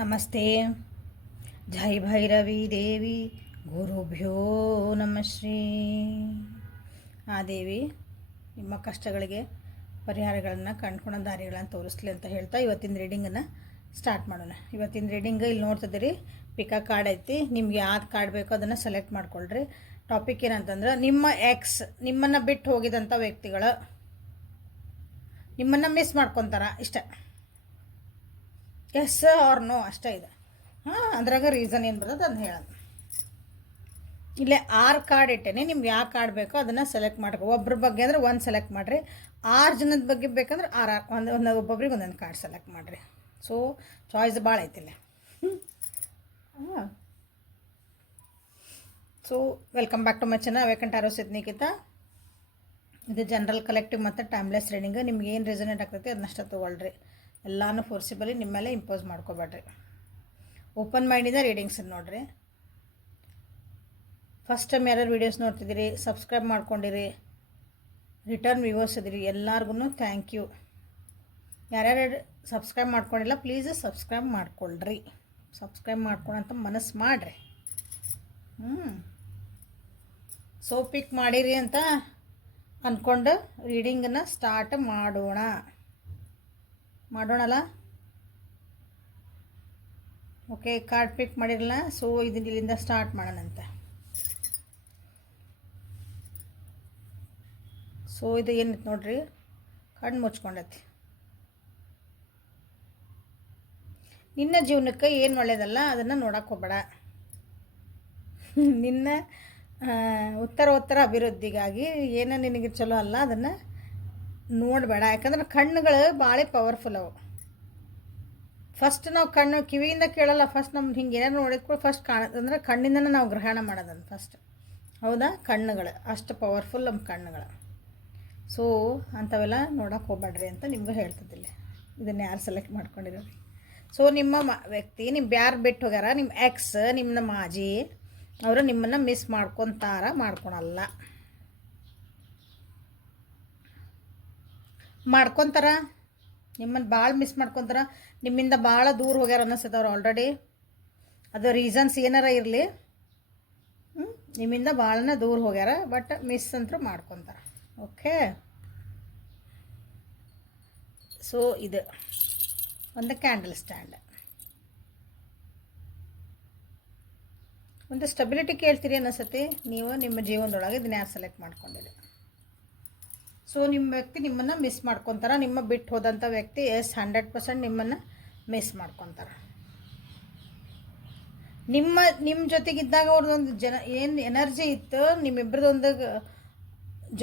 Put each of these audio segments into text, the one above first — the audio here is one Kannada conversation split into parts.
ನಮಸ್ತೆ. ಜೈ ಭೈರವಿ ದೇವಿ ಗುರುಭ್ಯೋ ನಮಃ ಶ್ರೀ. ಆ ದೇವಿ ನಿಮ್ಮ ಕಷ್ಟಗಳಿಗೆ ಪರಿಹಾರಗಳನ್ನು ಕಂಡುಕೊಳ್ಳೋ ದಾರಿಗಳನ್ನು ತೋರಿಸ್ಲಿ ಅಂತ ಹೇಳ್ತಾ ಇವತ್ತಿನ ರೀಡಿಂಗನ್ನು ಸ್ಟಾರ್ಟ್ ಮಾಡೋಣ. ಇವತ್ತಿನ ರೀಡಿಂಗ್ ಇಲ್ಲಿ ನೋಡ್ತಿದ್ದೀರಿ, ಪಿಕಾ ಕಾರ್ಡ್ ಐತಿ. ನಿಮ್ಗೆ ಯಾವ್ದು ಕಾರ್ಡ್ ಬೇಕೋ ಅದನ್ನು ಸೆಲೆಕ್ಟ್ ಮಾಡ್ಕೊಳ್ರಿ. ಟಾಪಿಕ್ ಏನಂತಂದ್ರೆ, ನಿಮ್ಮ ಎಕ್ಸ್ ನಿಮ್ಮನ್ನು ಬಿಟ್ಟು ಹೋಗಿದಂಥ ವ್ಯಕ್ತಿಗಳು ನಿಮ್ಮನ್ನು ಮಿಸ್ ಮಾಡ್ಕೊತಾರ, ಇಷ್ಟ. ಎಸ್ ಆರ್ ನೋ ಅಷ್ಟೇ ಇದೆ. ಅದ್ರಾಗ ರೀಸನ್ ಏನು ಬರ್ತದೆ ಅದನ್ನ ಹೇಳೋದು. ಇಲ್ಲೇ 6 ಕಾರ್ಡ್ ಇಟ್ಟೇನೆ. ನಿಮ್ಗೆ ಯಾವ ಕಾರ್ಡ್ ಬೇಕೋ ಅದನ್ನು ಸೆಲೆಕ್ಟ್ ಮಾಡ್ಕೊ. ಒಬ್ಬರ ಬಗ್ಗೆ ಅಂದರೆ ಒಂದು ಸೆಲೆಕ್ಟ್ ಮಾಡಿರಿ. 6 ಜನದ ಬಗ್ಗೆ ಬೇಕಂದ್ರೆ ಒಬ್ಬೊಬ್ರಿಗೆ ಒಂದೊಂದು ಕಾರ್ಡ್ ಸೆಲೆಕ್ಟ್ ಮಾಡಿರಿ. ಸೊ ಚಾಯ್ಸ್ ಭಾಳ ಐತಿಲ್ಲ. So welcome back to my channel ಅವೇಕಂಟ್ ಆರೋ ಸಿದ್ನಿಕಿತ. ಇದು ಜನರಲ್ ಕಲೆಕ್ಟಿವ್ ಮತ್ತು ಟೈಮ್ಲೆಸ್ ರೀಡಿಂಗ್. ನಿಮ್ಗೆ ಏನು ರೆಸನೇಟ್ ಆಗ್ತೈತಿ ಅದನ್ನಷ್ಟ ತೊಗೊಳ್ರಿ. ಎಲ್ಲನೂ ಫೋರ್ಸಿಬಲಿ ನಿಮ್ಮ ಮೇಲೆ ಇಂಪೋಸ್ ಮಾಡ್ಕೋಬೇಡ್ರಿ. ಓಪನ್ ಮೈಂಡಿಂದ ರೀಡಿಂಗ್ಸ್ ನೋಡಿರಿ. ಫಸ್ಟ್ ಟೈಮ್ ಯಾರ್ಯಾರು ವೀಡಿಯೋಸ್ ನೋಡ್ತಿದ್ದೀರಿ, ಸಬ್ಸ್ಕ್ರೈಬ್ ಮಾಡ್ಕೊಂಡಿರಿ, ರಿಟರ್ನ್ ವ್ಯೂವರ್ಸ್ ಇದ್ದೀರಿ, ಎಲ್ಲರಿಗೂ ಥ್ಯಾಂಕ್ ಯು. ಯಾರ್ಯಾರು ಸಬ್ಸ್ಕ್ರೈಬ್ ಮಾಡ್ಕೊಂಡಿಲ್ಲ ಪ್ಲೀಸ್ ಸಬ್ಸ್ಕ್ರೈಬ್ ಮಾಡ್ಕೊಳ್ರಿ. ಸಬ್ಸ್ಕ್ರೈಬ್ ಮಾಡ್ಕೊಳಂತ ಮನಸ್ಸು ಮಾಡಿರಿ. ಸೊ ಪಿಕ್ ಮಾಡಿರಿ ಅಂತ ಅಂದ್ಕೊಂಡು ರೀಡಿಂಗನ್ನು ಸ್ಟಾರ್ಟ್ ಮಾಡೋಣಲ್ಲ. ಓಕೆ, ಕಾರ್ಡ್ ಪಿಕ್ ಮಾಡಿರಲ್ಲ. ಸೊ ಇಲ್ಲಿಂದ ಸ್ಟಾರ್ಟ್ ಮಾಡೋಣಂತೆ. ಸೊ ಇದು ಏನಿತ್ತು ನೋಡ್ರಿ, ಕಣ್ಣು ಮುಚ್ಕೊಂಡೈತಿ. ನಿನ್ನ ಜೀವನಕ್ಕೆ ಏನು ಒಳ್ಳೆಯದಲ್ಲ ಅದನ್ನು ನೋಡಕ್ಕೆ ಹೋಗಬೇಡ. ನಿನ್ನ ಉತ್ತರ ಅಭಿವೃದ್ಧಿಗಾಗಿ ಏನು ನಿನಗೆ ಚಲೋ ಅಲ್ಲ ಅದನ್ನು ನೋಡಬೇಡ. ಯಾಕಂದ್ರೆ ಕಣ್ಣುಗಳು ಭಾಳ ಪವರ್ಫುಲ್ ಅವು. ಫಸ್ಟ್ ನಾವು ಕಣ್ಣು ಕಿವಿಯಿಂದ ಕೇಳಲ್ಲ, ಫಸ್ಟ್ ನಮ್ಗೆ ಹಿಂಗೆ ಏನಾರು ನೋಡಿದ್ಕೂಡ ಫಸ್ಟ್ ಕಾಣೋದಂದ್ರೆ ಕಣ್ಣಿಂದನೇ ನಾವು ಗ್ರಹಣ ಮಾಡೋದಂತ ಫಸ್ಟ್. ಹೌದಾ? ಕಣ್ಣುಗಳು ಅಷ್ಟು ಪವರ್ಫುಲ್ ನಮ್ಮ ಕಣ್ಣುಗಳು. ಸೊ ಅಂಥವೆಲ್ಲ ನೋಡೋಕೆ ಹೋಗ್ಬೇಡ್ರಿ ಅಂತ ನಿಮ್ಗೆ ಹೇಳ್ತಿದ್ದಿಲ್ಲ. ಇದನ್ನು ಯಾರು ಸೆಲೆಕ್ಟ್ ಮಾಡ್ಕೊಂಡಿರೋರಿ. ಸೊ ನಿಮ್ಮ ವ್ಯಕ್ತಿ ನಿಮ್ಮ ಯಾರು ಬಿಟ್ಟು ಹೋಗ್ಯಾರ, ನಿಮ್ಮ ಎಕ್ಸ್, ನಿಮ್ಮ ಮಾಜಿ, ಅವರು ನಿಮ್ಮನ್ನು ಮಿಸ್ ಮಾಡ್ಕೊತಾರ, ಮಾಡ್ಕೊತಾರ ನಿಮ್ಮನ್ನು ಭಾಳ ಮಿಸ್ ಮಾಡ್ಕೊತಾರ. ನಿಮ್ಮಿಂದ ಭಾಳ ದೂರ ಹೋಗ್ಯಾರ ಅನ್ನಿಸ್ತವ್ರು ಆಲ್ರೆಡಿ. ಅದು ರೀಸನ್ಸ್ ಏನಾರ ಇರಲಿ, ನಿಮ್ಮಿಂದ ಭಾಳನ ದೂರ ಹೋಗ್ಯಾರ, ಬಟ್ ಮಿಸ್ ಅಂತೂ ಮಾಡ್ಕೊತಾರ. ಓಕೆ, ಸೊ ಇದು ಒಂದು ಕ್ಯಾಂಡಲ್ ಸ್ಟ್ಯಾಂಡ್. ಒಂದು ಸ್ಟೆಬಿಲಿಟಿ ಕೇಳ್ತೀರಿ ಅನ್ನಿಸತಿ ನೀವು ನಿಮ್ಮ ಜೀವನದೊಳಗೆ. ಇದನ್ನ ಯಾರು ಸೆಲೆಕ್ಟ್ ಮಾಡ್ಕೊಂಡಿರಿ. ಸೊ ನಿಮ್ಮ ವ್ಯಕ್ತಿ ನಿಮ್ಮನ್ನು ಮಿಸ್ ಮಾಡ್ಕೊತಾರ. ನಿಮ್ಮ ಬಿಟ್ಟು ಹೋದಂಥ ವ್ಯಕ್ತಿ 100% ನಿಮ್ಮನ್ನು ಮಿಸ್ ಮಾಡ್ಕೊತಾರೆ. ನಿಮ್ಮ ಜೊತೆಗಿದ್ದಾಗ ಅವ್ರದ್ದೊಂದು ಏನು ಎನರ್ಜಿ ಇತ್ತು, ನಿಮ್ಮಿಬ್ಬರದೊಂದು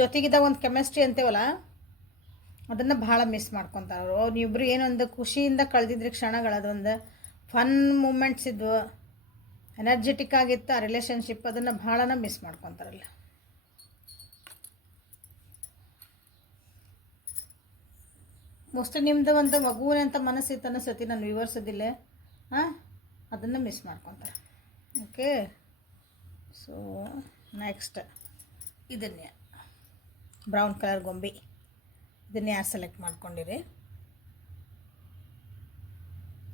ಜೊತೆಗಿದ್ದಾಗ ಒಂದು ಕೆಮಿಸ್ಟ್ರಿ ಅಂತೇವಲ್ಲ, ಅದನ್ನು ಭಾಳ ಮಿಸ್ ಮಾಡ್ಕೊತಾರೆ ಅವರು. ನೀವಿಬ್ಬರು ಏನೊಂದು ಖುಷಿಯಿಂದ ಕಳೆದಿದ್ರಿ ಕ್ಷಣಗಳು, ಅದೊಂದು ಫನ್ ಮೂಮೆಂಟ್ಸ್ ಇದ್ವು, ಎನರ್ಜೆಟಿಕ್ ಆಗಿತ್ತು ಆ ರಿಲೇಷನ್ಶಿಪ್, ಅದನ್ನು ಭಾಳನ ಮಿಸ್ ಮಾಡ್ಕೊತಾರಲ್ಲ. ಮೋಸ್ಟ್ಲಿ ನಿಮ್ಮದು ಒಂದು ಮಗುವಿನಂತ ಮನಸ್ಸಿತ್ತು ಅನ್ನಿಸತಿ ನಾನು ವಿವರಿಸೋದಿಲ್ಲ. ಅದನ್ನು ಮಿಸ್ ಮಾಡ್ಕೊತಾರೆ. ಓಕೆ, ಸೊ ನೆಕ್ಸ್ಟ್ ಇದನ್ನೇ ಬ್ರೌನ್ ಕಲರ್ ಗೊಂಬೆ. ಇದನ್ನು ಯಾರು ಸೆಲೆಕ್ಟ್ ಮಾಡ್ಕೊಂಡಿರಿ.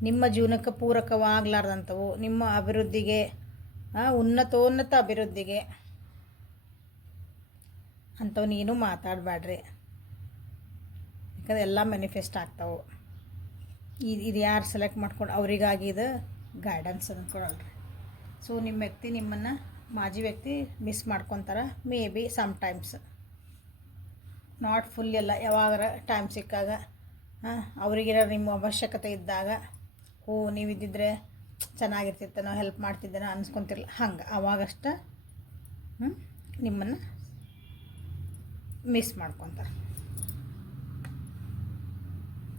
ನಿಮ್ಮ ಜೀವನಕ್ಕೆ ಪೂರಕವಾಗಲಾರ್ದಂಥವು, ನಿಮ್ಮ ಅಭಿವೃದ್ಧಿಗೆ, ಉನ್ನತೋನ್ನತ ಅಭಿವೃದ್ಧಿಗೆ ಅಂಥವು ನೀನು ಮಾತಾಡಬೇಡ್ರಿ. ಯಾಕಂದ್ರೆ ಎಲ್ಲ ಮ್ಯಾನಿಫೆಸ್ಟ್ ಆಗ್ತಾವೆ. ಇದು ಯಾರು ಸೆಲೆಕ್ಟ್ ಮಾಡ್ಕೊಂಡು ಅವರಿಗಾಗಿ ಇದು ಗೈಡೆನ್ಸ್ ಅಂದ್ಕೊಳಲ್ರಿ. ಸೊ ನಿಮ್ಮ ವ್ಯಕ್ತಿ ನಿಮ್ಮನ್ನು ಮಾಜಿ ವ್ಯಕ್ತಿ ಮಿಸ್ ಮಾಡ್ಕೊತಾರ. May be sometimes, not full ಎಲ್ಲ. ಯಾವಾಗಾರ ಟೈಮ್ ಸಿಕ್ಕಾಗ ಅವರಿಗಿರೋ ನಿಮ್ಮ ಅವಶ್ಯಕತೆ ಇದ್ದಾಗ, ನೀವಿದ್ದಿದ್ರೆ ಚೆನ್ನಾಗಿರ್ತಿತ್ತು, ನಾವು ಹೆಲ್ಪ್ ಮಾಡ್ತಿದ್ದೇನೋ ಅನ್ಸ್ಕೊತಿರಲ್ಲ, ಹಂಗೆ ಅವಾಗಷ್ಟ ನಿಮ್ಮನ್ನು ಮಿಸ್ ಮಾಡ್ಕೊತಾರೆ.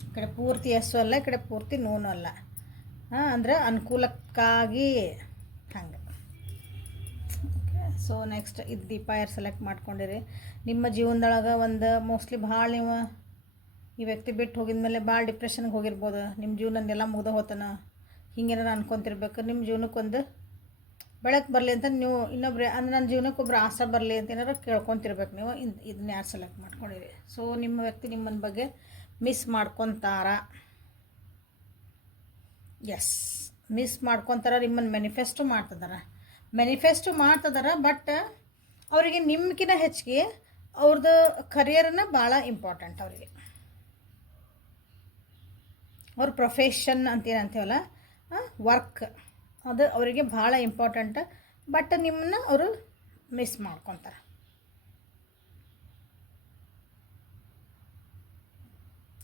ಈ ಕಡೆ ಪೂರ್ತಿ ಎಸ್ಸು ಅಲ್ಲ, ಈ ಕಡೆ ಪೂರ್ತಿ ನೋನು ಅಲ್ಲ. ಅಂದರೆ ಅನುಕೂಲಕ್ಕಾಗಿ ಹಂಗೆ. ಓಕೆ, ಸೊ ನೆಕ್ಸ್ಟ್ ಇದು ದೀಪ ಯಾರು ಸೆಲೆಕ್ಟ್ ಮಾಡ್ಕೊಂಡಿರಿ. ನಿಮ್ಮ ಜೀವನದೊಳಗೆ ಒಂದು ಮೋಸ್ಟ್ಲಿ ಭಾಳ ನೀವು ಈ ವ್ಯಕ್ತಿ ಬಿಟ್ಟು ಹೋಗಿದ ಮೇಲೆ ಭಾಳ ಡಿಪ್ರೆಷನ್ಗೆ ಹೋಗಿರ್ಬೋದು. ನಿಮ್ಮ ಜೀವನದೆಲ್ಲ ಮುಗ್ದು ಹೋತನ ಹಿಂಗೇನಾರು ಅನ್ಕೊತಿರ್ಬೇಕು. ನಿಮ್ಮ ಜೀವನಕ್ಕೊಂದು ಬೆಳಕು ಬರಲಿ ಅಂತ ನೀವು ಇನ್ನೊಬ್ರು ಅಂದರೆ ನನ್ನ ಜೀವನಕ್ಕೆ ಒಬ್ರು ಆಸೆ ಬರಲಿ ಅಂತ ಏನಾರು ಕೇಳ್ಕೊತಿರ್ಬೇಕು ನೀವು. ಇದನ್ನ ಯಾರು ಸೆಲೆಕ್ಟ್ ಮಾಡ್ಕೊಂಡಿರಿ. ಸೊ ನಿಮ್ಮ ವ್ಯಕ್ತಿ ನಿಮ್ಮನ ಬಗ್ಗೆ ಮಿಸ್ ಮಾಡ್ಕೊತಾರ. ಎಸ್, ಮಿಸ್ ಮಾಡ್ಕೊತಾರ, ನಿಮ್ಮನ್ನು ಮ್ಯಾನಿಫೆಸ್ಟು ಮಾಡ್ತಿದಾರ. ಬಟ್ ಅವರಿಗೆ ನಿಮ್ಗಿಂತ ಹೆಚ್ಚಿಗೆ ಅವ್ರದ್ದು ಕರಿಯರ್ನ ಭಾಳ ಇಂಪಾರ್ಟೆಂಟ್ ಅವರಿಗೆ. ಅವ್ರ ಪ್ರೊಫೆಷನ್ ಅಂತೀವಲ್ಲ, ವರ್ಕ್ ಅದು ಅವರಿಗೆ ಭಾಳ ಇಂಪಾರ್ಟೆಂಟ್. ಬಟ್ ನಿಮ್ಮನ್ನ ಅವರು ಮಿಸ್ ಮಾಡ್ಕೊತಾರೆ.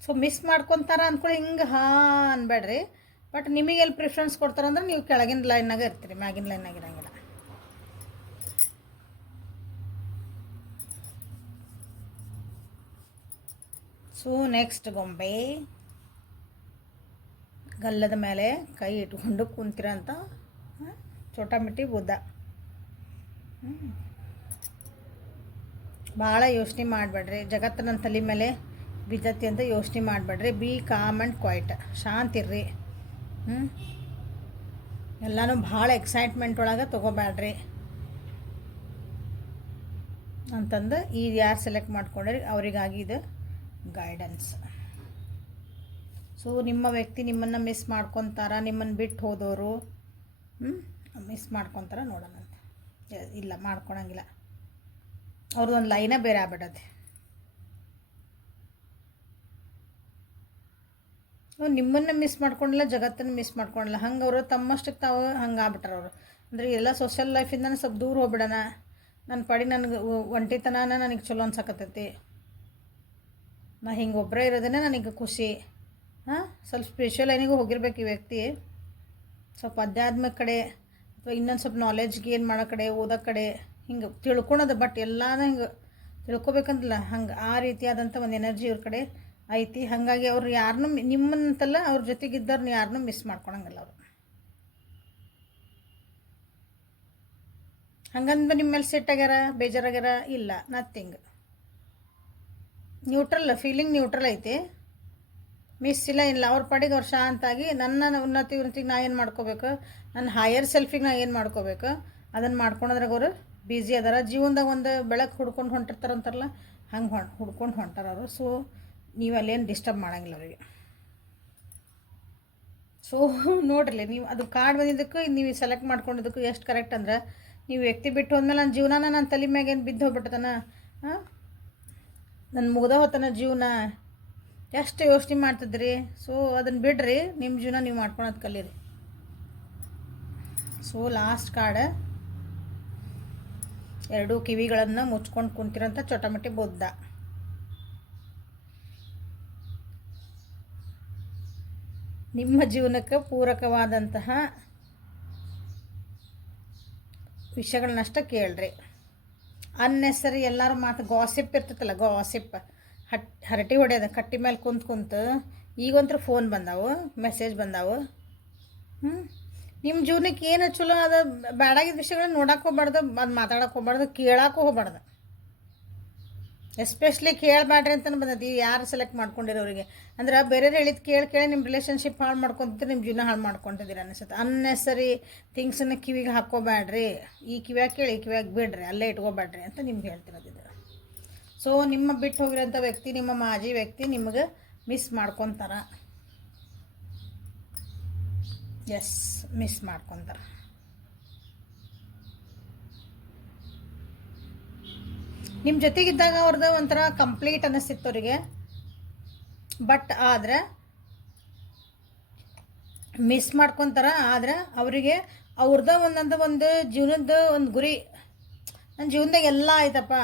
ಸೊ ಮಿಸ್ ಮಾಡ್ಕೊತಾರ ಅಂದ್ಕೊಳ್ಳಿ, ಹಿಂಗೆ ಅನ್ಬೇಡ್ರಿ. ಬಟ್ ನಿಮಗೆ ಎಲ್ಲಿ ಪ್ರಿಫರೆನ್ಸ್ ಕೊಡ್ತಾರಂದ್ರೆ ನೀವು ಕೆಳಗಿನ ಲೈನ್ನಾಗ ಇರ್ತೀರಿ, ಮ್ಯಾಗಿನ ಲೈನ್ನಾಗ ಇರಂಗಿಲ್ಲ. ಸೊ ನೆಕ್ಸ್ಟ್ ಗೊಂಬೆ ಗಲ್ಲದ ಮೇಲೆ ಕೈ ಇಟ್ಕೊಂಡು ಕುಂತಿರಂತ ಚೋಟಾ ಮಿಟ್ಟಿ ಬುದ್ಧ. ಭಾಳ ಯೋಚನೆ ಮಾಡಬೇಡ್ರಿ, ಜಗತ್ತು ನನ್ನ ತಲೆ ಮೇಲೆ ಬಿದ್ದತಿ ಅಂತ ಯೋಚನೆ ಮಾಡಬೇಡ್ರಿ. ಬಿ ಕಾಮ್ ಆ್ಯಂಡ್ ಕ್ವೈಟ್, ಶಾಂತಿರ್ರಿ. ಎಲ್ಲನೂ ಭಾಳ ಎಕ್ಸೈಟ್ಮೆಂಟ್ ಒಳಗೆ ತೊಗೋಬೇಡ್ರಿ ಅಂತಂದು ಈ ಯಾರು ಸೆಲೆಕ್ಟ್ ಮಾಡ್ಕೊಂಡ್ರಿ ಅವರಿಗಾಗಿ ಇದು ಗೈಡೆನ್ಸ್. ಸೊ ನಿಮ್ಮ ವ್ಯಕ್ತಿ ನಿಮ್ಮನ್ನು ಮಿಸ್ ಮಾಡ್ಕೊತಾರ, ನಿಮ್ಮನ್ನು ಬಿಟ್ಟು ಹೋದವರು ಮಿಸ್ ಮಾಡ್ಕೊತಾರ ನೋಡೋಣಂತ. ಇಲ್ಲ, ಮಾಡ್ಕೊಳಂಗಿಲ್ಲ. ಅವ್ರದ್ದೊಂದು ಲೈನೇ ಬೇರೆ ಆಗ್ಬಿಡತ್ತೆ. ನಿಮ್ಮನ್ನು ಮಿಸ್ ಮಾಡ್ಕೊಂಡಿಲ್ಲ, ಜಗತ್ತನ್ನು ಮಿಸ್ ಮಾಡ್ಕೊಂಡಿಲ್ಲ. ಹಂಗೆ ಅವರು ತಮ್ಮಷ್ಟಕ್ಕೆ ತಾವು ಹಂಗೆ ಆಗ್ಬಿಟ್ರೆ ಅವರು. ಅಂದರೆ ಎಲ್ಲ ಸೋಷಲ್ ಲೈಫಿಂದ ಸ್ವಲ್ಪ ದೂರ ಹೋಗ್ಬಿಡೋಣ, ನನ್ನ ಪಡಿ ನನಗೆ ಒಂಟಿತನ ನನಗೆ ಚಲೋ ಅನ್ಸಕತ್ತೈತಿ, ನಾ ಹಿಂಗೆ ಒಬ್ಬರೇ ಇರೋದೇ ನನಗೆ ಖುಷಿ. ಸ್ವಲ್ಪ ಸ್ಪಿರಿಚುವಲ್ ಲೈನಿಗೂ ಹೋಗಿರ್ಬೇಕು ಈ ವ್ಯಕ್ತಿ. ಸ್ವಲ್ಪ ಅಧ್ಯಾತ್ಮ ಕಡೆ ಅಥವಾ ಇನ್ನೊಂದು ಸ್ವಲ್ಪ ನಾಲೆಜ್ ಗೇನ್ ಮಾಡೋ ಕಡೆ, ಓದೋ ಕಡೆ, ಹಿಂಗೆ ತಿಳ್ಕೊಳೋದು. ಬಟ್ ಎಲ್ಲಾನು ಹಿಂಗೆ ತಿಳ್ಕೊಬೇಕಂತಲ್ಲ, ಹಂಗೆ ಆ ರೀತಿಯಾದಂಥ ಒಂದು ಎನರ್ಜಿ ಇವ್ರ ಕಡೆ ಐತಿ. ಹಾಗಾಗಿ ಅವ್ರು ಯಾರನ್ನೂ ನಿಮ್ಮಂತಲ್ಲ, ಅವ್ರ ಜೊತೆಗಿದ್ದವ್ರನ್ನ ಯಾರನ್ನೂ ಮಿಸ್ ಮಾಡ್ಕೊಳಂಗಿಲ್ಲ ಅವರು. ಹಂಗಂದ್ರೆ ನಿಮ್ಮ ಮೇಲೆ ಸೆಟ್ ಆಗ್ಯಾರ, ಬೇಜಾರಾಗ್ಯಾರ? ಇಲ್ಲ, ನಥಿಂಗ್. ನ್ಯೂಟ್ರಲ್ ಫೀಲಿಂಗ್, ನ್ಯೂಟ್ರಲ್ ಐತಿ. ಮಿಸ್ ಇಲ್ಲ. ಅವ್ರ ಪಾಡಿಗೆ ಅವ್ರು ಶಾಂತಾಗಿ ನನ್ನ ಉನ್ನತಿಗೆ ನಾ ಏನು ಮಾಡ್ಕೋಬೇಕು, ನನ್ನ ಹೈಯರ್ ಸೆಲ್ಫಿಗೆ ನಾ ಏನು ಮಾಡ್ಕೋಬೇಕು ಅದನ್ನು ಮಾಡ್ಕೊಳೋದ್ರಾಗ ಅವರು ಬ್ಯುಸಿ ಅದಾರ. ಜೀವನದಾಗ ಒಂದು ಬೆಳಕು ಹುಡ್ಕೊಂಡು ಹೊಂಟಿರ್ತಾರಂತಾರಲ್ಲ, ಹಂಗೆ ಹುಡ್ಕೊಂಡು ಹೊಂಟಾರ ಅವರು. ಸೊ ನೀವು ಅಲ್ಲೇನು ಡಿಸ್ಟರ್ಬ್ ಮಾಡೋಂಗಿಲ್ಲ ಅವರಿಗೆ. ಸೊ ನೋಡ್ರಿ, ನೀವು ಅದು ಕಾರ್ಡ್ ಬಂದಿದ್ದಕ್ಕೂ ನೀವು ಸೆಲೆಕ್ಟ್ ಮಾಡ್ಕೊಂಡಿದ್ದಕ್ಕೂ ಎಷ್ಟು ಕರೆಕ್ಟ್ ಅಂದ್ರೆ, ನೀವು ವ್ಯಕ್ತಿ ಬಿಟ್ಟು ಹೋದ್ಮೇಲೆ ನನ್ನ ಜೀವನ ನನ್ನ ತಲೆ ಮ್ಯಾಗ ಏನು ಬಿದ್ದು ಹೋಗ್ಬಿಟ್ಟತನ, ನನ್ನ ಮುಗ್ದ ಹೋತನ ಜೀವನ, ಎಷ್ಟು ಯೋಚನೆ ಮಾಡ್ತಿದ್ರಿ. ಸೊ ಅದನ್ನು ಬಿಡ್ರಿ, ನಿಮ್ಮ ಜೀವನ ನೀವು ಮಾಡ್ಕೊಳೋದು ಕಲೀರಿ. ಸೊ ಲಾಸ್ಟ್ ಕಾರ್ಡ್, ಎರಡೂ ಕಿವಿಗಳನ್ನು ಮುಚ್ಕೊಂಡು ಕುಂತಿರೋಂಥ ಚೋಟಮಟ್ಟಿ ಬುದ್ಧ. ನಿಮ್ಮ ಜೀವನಕ್ಕೆ ಪೂರಕವಾದಂತಹ ವಿಷಯಗಳನ್ನಷ್ಟ ಕೇಳ್ರಿ. ಅನ್ನೆಸರಿ ಎಲ್ಲರ ಮಾತು ಗಾಸಿಪ್ ಇರ್ತೈತಲ್ಲ, ಗಾಸಿಪ್ ಹರಟಿ ಹೊಡೆಯೋದು ಕಟ್ಟಿ ಮೇಲೆ ಕುಂತು ಈಗಂತೂ ಫೋನ್ ಬಂದಾವು, ಮೆಸೇಜ್ ಬಂದಾವು. ನಿಮ್ಮ ಜೀವನಕ್ಕೆ ಏನು ಚಲೋ ಅದು ಬ್ಯಾಡಾಗಿದ್ದ ವಿಷಯಗಳನ್ನ ನೋಡಕ್ಕೆ ಹೋಗ್ಬಾರ್ದು, ಅದು ಮಾತಾಡೋಕೆ ಹೋಗ್ಬಾರ್ದು, ಕೇಳೋಕ್ಕೂ ಹೋಗ್ಬಾರ್ದು. ಎಸ್ಪೆಷಲಿ ಕೇಳಬೇಡ್ರಿ ಅಂತಲೇ ಬಂದೈತಿ ಯಾರು ಸೆಲೆಕ್ಟ್ ಮಾಡ್ಕೊಂಡಿರೋರಿಗೆ. ಅಂದ್ರೆ ಬೇರೆಯವ್ರು ಹೇಳಿದ್ದು ಕೇಳಿ ನಿಮ್ಮ ರಿಲೇಷನ್ಶಿಪ್ ಹಾಳು ಮಾಡ್ಕೊತಿದ್ರೆ ನಿಮ್ಮ ಜೀವನ ಹಾಳು ಮಾಡ್ಕೊತಿದ್ದೀರಿ ಅನಿಸುತ್ತೆ. ಅನ್ನೆಸರಿ ಥಿಂಗ್ಸನ್ನು ಕಿವಿಗೆ ಹಾಕ್ಕೋಬೇಡ್ರಿ. ಈ ಕಿವ್ಯಾಗ ಕೇಳಿ ಈ ಕಿವ್ಯಾಗ ಬಿಡ್ರಿ, ಅಲ್ಲೇ ಇಟ್ಕೋಬೇಡ್ರಿ ಅಂತ ನಿಮ್ಗೆ ಹೇಳ್ತಿರೋದಿದೆ. ಸೊ ನಿಮ್ಮ ಬಿಟ್ಟು ಹೋಗಿರೋಂಥ ವ್ಯಕ್ತಿ, ನಿಮ್ಮ ಮಾಜಿ ವ್ಯಕ್ತಿ ನಿಮಗೆ ಮಿಸ್ ಮಾಡ್ಕೊತಾರ. ಎಸ್, ಮಿಸ್ ಮಾಡ್ಕೊತಾರ. ನಿಮ್ಮ ಜೊತೆಗಿದ್ದಾಗ ಅವ್ರದ್ದು ಒಂಥರ ಕಂಪ್ಲೀಟ್ ಅನ್ನಿಸ್ತಿತ್ತು ಅವರಿಗೆ. ಬಟ್ ಆದರೆ ಮಿಸ್ ಮಾಡ್ಕೊತಾರ. ಆದರೆ ಅವರಿಗೆ ಅವ್ರದ್ದು ಒಂದು ಜೀವನದ ಒಂದು ಗುರಿ, ನನ್ನ ಜೀವನದಾಗ ಎಲ್ಲ ಆಯ್ತಪ್ಪ,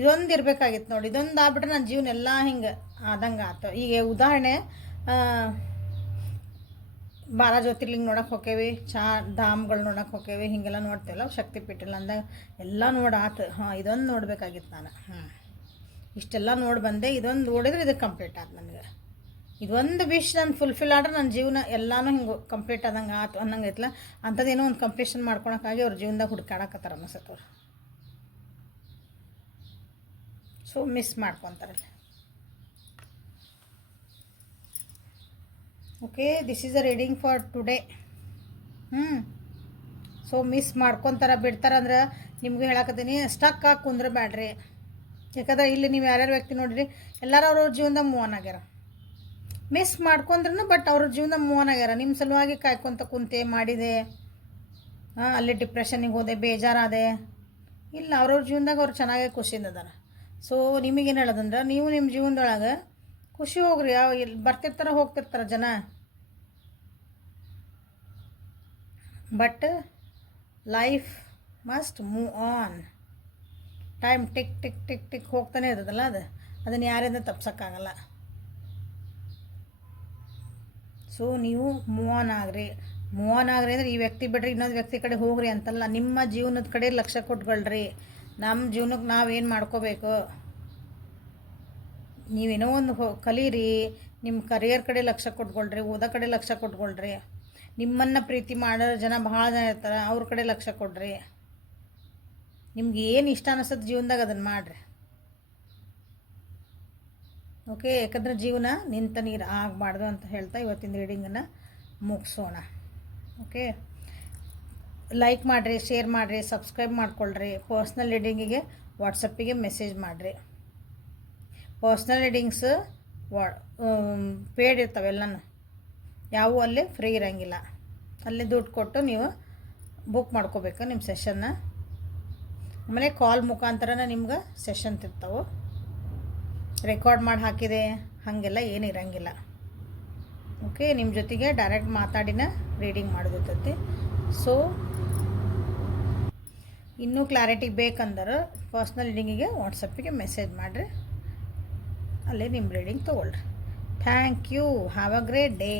ಇದೊಂದು ಇರಬೇಕಾಗಿತ್ತು ನೋಡಿ, ಇದೊಂದು ಆಗ್ಬಿಟ್ರೆ ನನ್ನ ಜೀವನ ಎಲ್ಲ ಹಿಂಗೆ ಆದಂಗೆ ಆಯ್ತು. ಈಗ ಉದಾಹರಣೆ, ಬಾರ ಜ್ಯೋತಿರ್ಲಿಂಗ ನೋಡೋಕೆ ಹೋಕ್ಕೇವಿ, ಧಾಮ್ಗಳು ನೋಡೋಕೆ ಹೋಕ್ಕೇವಿ, ಹೀಗೆಲ್ಲ ನೋಡ್ತೇವಲ್ಲ ಶಕ್ತಿಪೀಠಲ್ಲ ಅಂದಾಗ ಎಲ್ಲ ನೋಡಾತು. ಇದೊಂದು ನೋಡಬೇಕಾಗಿತ್ತು ನಾನು. ಇಷ್ಟೆಲ್ಲ ನೋಡಿ ಬಂದೆ, ಇದೊಂದು ನೋಡಿದ್ರೆ ಇದು ಕಂಪ್ಲೀಟ್ ಆಯ್ತು ನನಗೆ. ಇದೊಂದು ವಿಶ್ ನಾನು ಫುಲ್ಫಿಲ್ ಆದ್ರೆ ನನ್ನ ಜೀವನ ಎಲ್ಲನೂ ಹಿಂಗೆ ಕಂಪ್ಲೀಟ್ ಆದಂಗೆ ಆಯ್ತು ಅನ್ನಂಗೆ ಐತಲ್ಲ. ಅಂಥದ್ದೇನೋ ಒಂದು ಕಂಪ್ಲೀಷನ್ ಮಾಡ್ಕೊಳಕ್ಕಾಗಿ ಅವ್ರ ಜೀವನದಾಗ ಹುಡುಕಾಡಕತ್ತಾರ ಅನಿಸತ್ತವ್ರು. ಸೊ ಮಿಸ್ ಮಾಡ್ಕೊತಾರಲ್ಲ. Okay, this is a reading for today. So miss ಮಾಡ್ಕೊತಾರ ಬಿಡ್ತಾರಂದ್ರೆ ನಿಮಗೂ ಹೇಳಕತ್ತೀನಿ, ಸ್ಟಕ್ ಆಗಿ ಕುಂದ್ರೆ ಬ್ಯಾಡ್ರಿ. ಯಾಕಂದ್ರೆ ಇಲ್ಲಿ ನೀವು ಯಾರ್ಯಾರು ವ್ಯಕ್ತಿ ನೋಡಿರಿ ಎಲ್ಲರೂ ಅವ್ರವ್ರ ಜೀವನದಾಗ ಮೂವ್ ಆನ್ ಆಗ್ಯಾರ. ಮಿಸ್ ಮಾಡ್ಕೊಂಡ್ರೂ ಬಟ್ ಅವ್ರ ಜೀವನ ಮೂವ್ ಆನ್ ಆಗ್ಯಾರ. ನಿಮ್ಮ ಸಲುವಾಗಿ ಕಾಯ್ಕೊತ ಕುಂತೆ ಮಾಡಿದೆ, ಅಲ್ಲಿ ಡಿಪ್ರೆಷನಿಗೆ ಹೋದೆ, ಬೇಜಾರಾದೆ. ಇಲ್ಲ, ಅವ್ರವ್ರ ಜೀವನದಾಗ ಅವ್ರು ಚೆನ್ನಾಗೇ ಖುಷಿಯಿಂದ ಅದಾರ. ಸೊ ನಿಮಗೇನು ಹೇಳೋದಂದ್ರೆ, ನೀವು ನಿಮ್ಮ ಜೀವನದೊಳಗೆ ಖುಷಿ ಹೋಗ್ರಿ. ಇಲ್ಲಿ ಬರ್ತಿರ್ತಾರೆ ಹೋಗ್ತಿರ್ತಾರೆ ಜನ, but life must move on. Time tick tick tick tick ಹೋಗ್ತಾನೆ ಇರ್ತದಲ್ಲ, ಅದನ್ನು ಯಾರಿಂದ ತಪ್ಸೋಕ್ಕಾಗಲ್ಲ. ಸೊ ನೀವು ಮೂವ್ ಆನ್ ಆಗ್ರಿ ಅಂದರೆ ಈ ವ್ಯಕ್ತಿ ಬಿಡ್ರಿ ಇನ್ನೊಂದು ವ್ಯಕ್ತಿ ಕಡೆ ಹೋಗ್ರಿ ಅಂತಲ್ಲ, ನಿಮ್ಮ ಜೀವನದ ಕಡೆ ಲಕ್ಷ್ಯ ಕೊಟ್ಕೊಳ್ರಿ. ನಮ್ಮ ಜೀವನಕ್ಕೆ ನಾವೇನು ಮಾಡ್ಕೋಬೇಕು, ನೀವೇನೋ ಒಂದು ಕಲೀರಿ, ನಿಮ್ಮ ಕರಿಯರ್ ಕಡೆ ಲಕ್ಷ್ಯ ಕೊಟ್ಕೊಳ್ರಿ, ಓದೋ ಕಡೆ ಲಕ್ಷ್ಯ ಕೊಟ್ಕೊಳ್ರಿ. ನಿಮ್ಮನ್ನು ಪ್ರೀತಿ ಮಾಡೋ ಜನ ಭಾಳ ಜನ ಇರ್ತಾರೆ, ಅವ್ರ ಕಡೆ ಲಕ್ಷ್ಯ ಕೊಡ್ರಿ. ನಿಮ್ಗೆ ಏನು ಇಷ್ಟ ಅನಿಸುತ್ತೆ ಜೀವನದಾಗ ಅದನ್ನು ಮಾಡಿರಿ. ಓಕೆ, ಯಾಕಂದ್ರೆ ಜೀವನ ನಿಂತ ನೀರು ಆಗಬಾರ್ದು ಅಂತ ಹೇಳ್ತಾ ಇವತ್ತಿನ ರೀಡಿಂಗನ್ನು ಮುಗಿಸೋಣ. ಓಕೆ, ಲೈಕ್ ಮಾಡಿರಿ, ಶೇರ್ ಮಾಡಿರಿ, ಸಬ್ಸ್ಕ್ರೈಬ್ ಮಾಡ್ಕೊಳ್ರಿ. ಪರ್ಸ್ನಲ್ ರೀಡಿಂಗಿಗೆ ವಾಟ್ಸಪ್ಪಿಗೆ ಮೆಸೇಜ್ ಮಾಡಿರಿ. ಪರ್ಸ್ನಲ್ ರೀಡಿಂಗ್ಸ್ ಪೇಡ್ ಇರ್ತಾವೆಲ್ಲನೂ, ಯಾವುವು ಅಲ್ಲಿ ಫ್ರೀ ಇರೋಂಗಿಲ್ಲ. ಅಲ್ಲಿ ದುಡ್ಡು ಕೊಟ್ಟು ನೀವು ಬುಕ್ ಮಾಡ್ಕೋಬೇಕು ನಿಮ್ಮ ಸೆಷನ್ನ. ಆಮೇಲೆ ಕಾಲ್ ಮುಖಾಂತರನೇ ನಿಮ್ಗೆ ಸೆಷನ್ ಇರ್ತಾವೆ. ರೆಕಾರ್ಡ್ ಮಾಡಿ ಹಾಕಿದೆ ಹಾಗೆಲ್ಲ ಏನು ಇರೋಂಗಿಲ್ಲ. ಓಕೆ, ನಿಮ್ಮ ಜೊತೆಗೆ ಡೈರೆಕ್ಟ್ ಮಾತಾಡಿನ ರೀಡಿಂಗ್ ಮಾಡೋದಿರ್ತೈತಿ. ಸೊ ಇನ್ನೂ ಕ್ಲಾರಿಟಿ ಬೇಕಂದ್ರೆ ಪರ್ಸ್ನಲ್ ರೀಡಿಂಗಿಗೆ ವಾಟ್ಸಪ್ಪಿಗೆ ಮೆಸೇಜ್ ಮಾಡಿರಿ, ಅಲ್ಲೇ ನಿಮ್ಮ ರೀಡಿಂಗ್ ತೊಗೊಳ್ರಿ. Thank you. Have a great day.